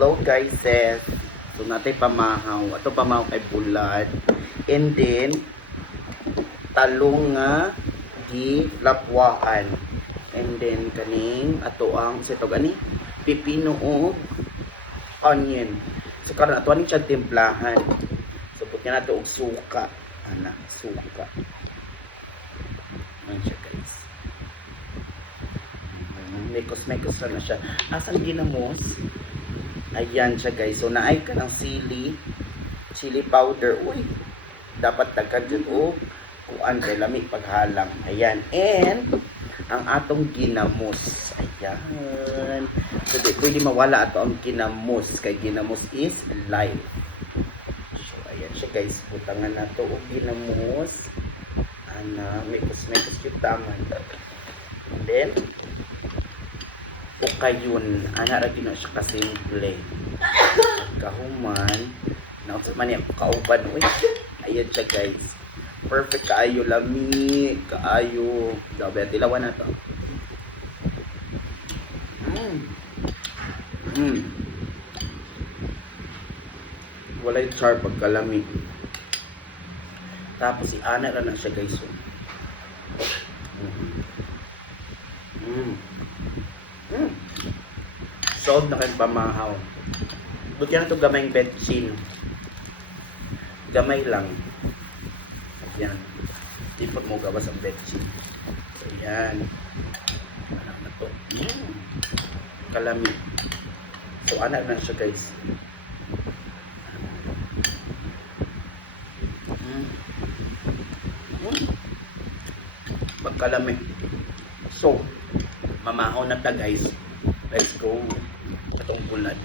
Hello guys, sis. So natay pamahaw. Ato pamahaw kay bulad. And then talong nga di lapwaan. And then kaning ato ang sitog ani pipino o onion. So karon ato ani siya timplahan. So putya nato og suka. Ana, suka. Ano siya guys. Mekos-mekos na siya. Asang ginamos? Ayan siya guys. So naay ka ng chili powder. Uy, dapat tagkan dyan o kuan kay lamig paghalang. Ayan. And ang atong ginamos. Ayan. So di pwede mawala ato ang ginamos. Kay ginamos is life. So ayan siya guys. Butangan na to og ginamos. Ana, mekos-mekos yung taman. And then ukayon, ana ra gino siya kasimple. Kahuman, nausap man niya kauban. Uy, ayan siya guys. Perfect kaayo, lami, kaayo. Dabi, tilawan na to. Walay char pagkalami. Tapos si ana ra na siya guys. Solve na kayong pamahaw. Buti na ito gamayng betchin. Gamay lang. Ayan. Tipag mo gawas ang betchin. So, ayan. Anak na to. Kalami. So, anak na siya guys. Magkalami. So, mamahaw na ta guys. Let's go. Atong kulad.